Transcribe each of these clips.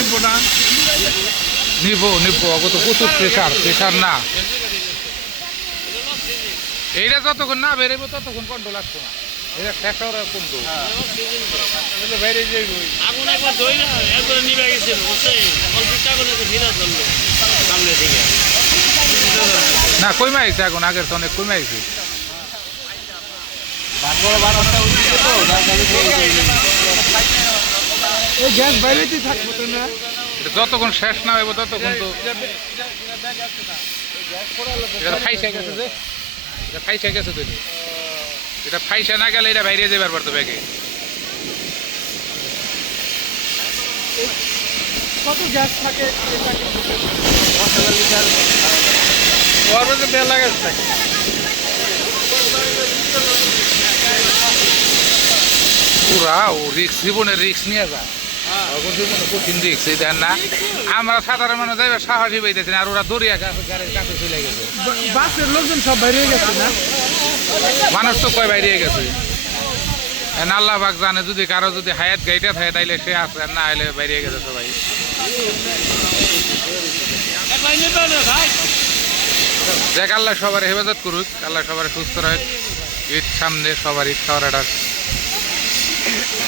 নিব না নিব নিব অত তো প্রচুর প্রেশার প্রেশার না এইটা যতক্ষণ না বেরোবো ততক্ষণ কন্ট্রোল আসতো না এটা শেষ হওয়ার কন্ট্রোল বাইরে যাইব আগুন একবার ধরে না একবারে নিভে গেছিল বুঝছে অল্প আগুনে তো ভিড়া চললো সামনে থেকে না কমে আইছে এখন আগের তো অনেক কমে আইছে এই গ্যাস বাইরেতেই থাকবো তো না এটা যতক্ষণ শেষ না হইব ততক্ষণ তো এটা ফাইসা গেছে যে এটা ফাইসা গেছে তো এটা ফাইসা না গেলে এটা বাইরে যাবার পারতো ব্যাগে কত গ্যাস থাকে ওর মধ্যে বেলা গ্যাস থাকে পুরা ও রিক্স জীবনের রিক্স নিয়ে যা জীবনে কঠিন রিক্স এই দেন না আমরা সাধারণ মানুষ যাইবে সাহসী পাইতেছি না আর ওরা দরিয়া গাড়ির কাছে চলে গেছে বাসের লোকজন সব বাইরে গেছে না মানুষ তো কয় বাইরে গেছে আল্লাহ পাক জানে যদি কারো যদি হায়াত গাইটা থাকে তাইলে সে আছে আর না হলে বাইরে গেছে সবাই দেখ আল্লাহ সবার হেফাজত করুক আল্লাহ সবার সুস্থ রাখ ঈদ সামনে সবার ঈদ খাওয়ার একটা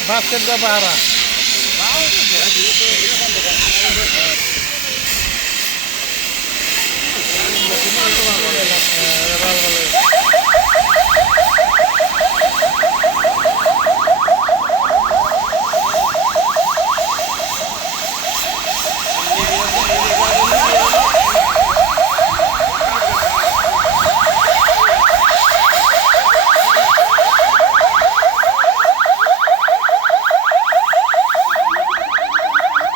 বাসের যা ভাড়া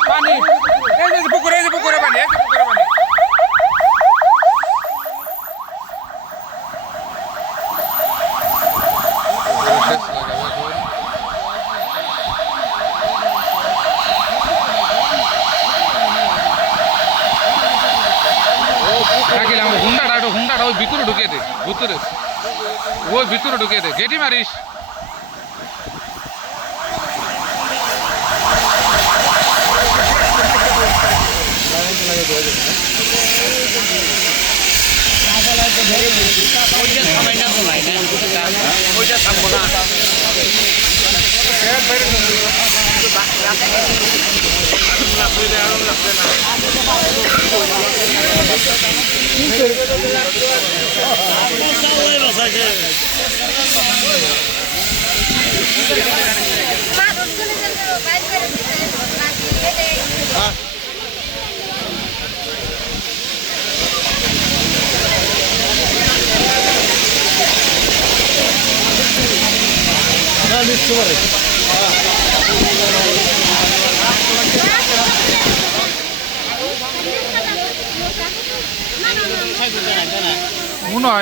পানি এই যে পুকুরে পানি এই যে পুকুরে পানি রাখিলাম হুন্ডাটা ওই ভিতরে ঢুকিয়ে দে ভিতরে ঢুকিয়ে দে গেটি মারিস ওইটা থামাই না তো নাই না ওইটা থামবো না মনে হয়